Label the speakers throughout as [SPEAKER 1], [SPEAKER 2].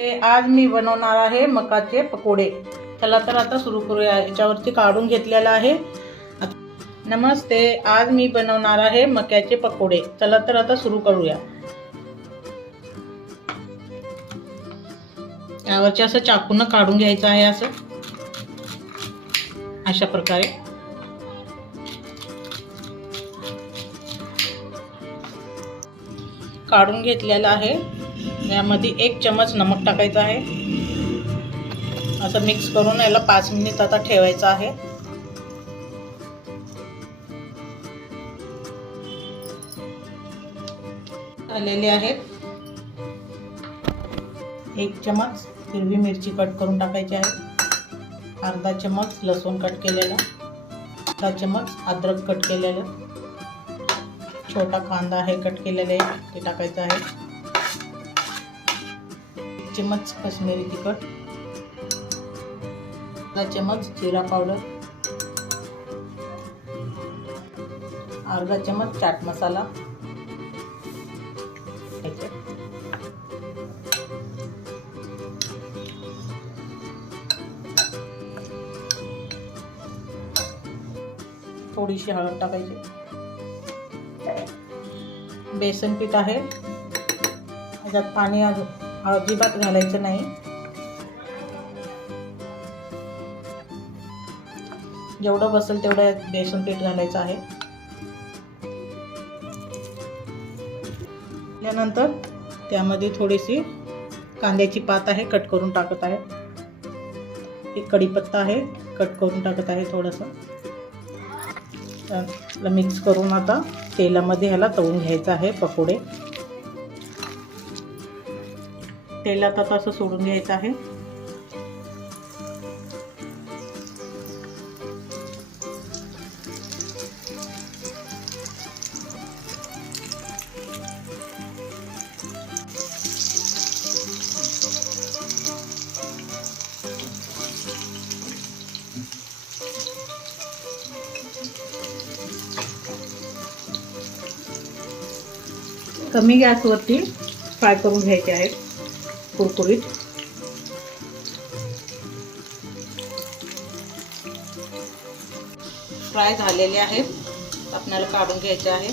[SPEAKER 1] ते आज मी बनवणार आहे मकाचे पकोडे. चला तर आता सुरू करूया. याच्यावरती काढून घेतलेलं आहे. नमस्ते आज मी बनवणार आहे मक्याचे पकोडे. चला तर आता सुरू करूया. यावरचे असं चाकून काढून घ्यायचं आहे असं. अशा प्रकारे. काढून घेतलेलं आहे. यामध्ये एक चमच नमक टाकायचं आहे. असं मिक्स करून याला पाच मिनिट आता ठेवायचं आहे. आलेले आहेत. एक चमच हिरवी मिरची कट करून टाकायची आहे. अर्धा चमच लसूण कट केलेला. अर्धा चमच अद्रक कट केलेलं. छोटा कांदा आहे कट केलेले ते टाकायचं आहे. एक चमच कश्मीरी तिखट अर्धा चमच जिरा पावडर अर्धा चमच चाट मसाला. थोडीशी हळद टाकायची. बेसन पीठ आहे. त्याच्यात पाणी अजून. अजिबात घालायचं नाही. जेवढं बसेल तेवढं बेसन पीठ घालायचं आहे. त्यानंतर त्यामध्ये थोडीशी कांद्याची पात आहे कट करून टाकत आहे. एक कढीपत्ता आहे कट करून टाकत आहे थोडंसं. त्याला मिक्स करून आता तेलामध्ये ह्याला तळून घ्यायचं आहे पकोडे. तेलात आता असं सोडून घ्यायचं आहे. कमी गॅसवरती फ्राय करून घ्यायचे आहेत. कुरकुरीत फ्राय झालेले आहेत. आपल्याला काढून घ्यायचे आहे.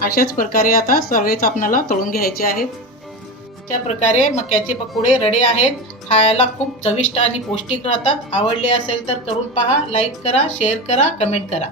[SPEAKER 1] अशाच प्रकारे आता सर्वच आपल्याला तळून घ्यायचे आहेत. अशा प्रकारे मक्याचे पकोडे रडे आहेत. खायला खूप चविष्ट आणि पौष्टिक राहतात. आवडले असेल तर करून पहा लाईक करा शेअर करा कमेंट करा.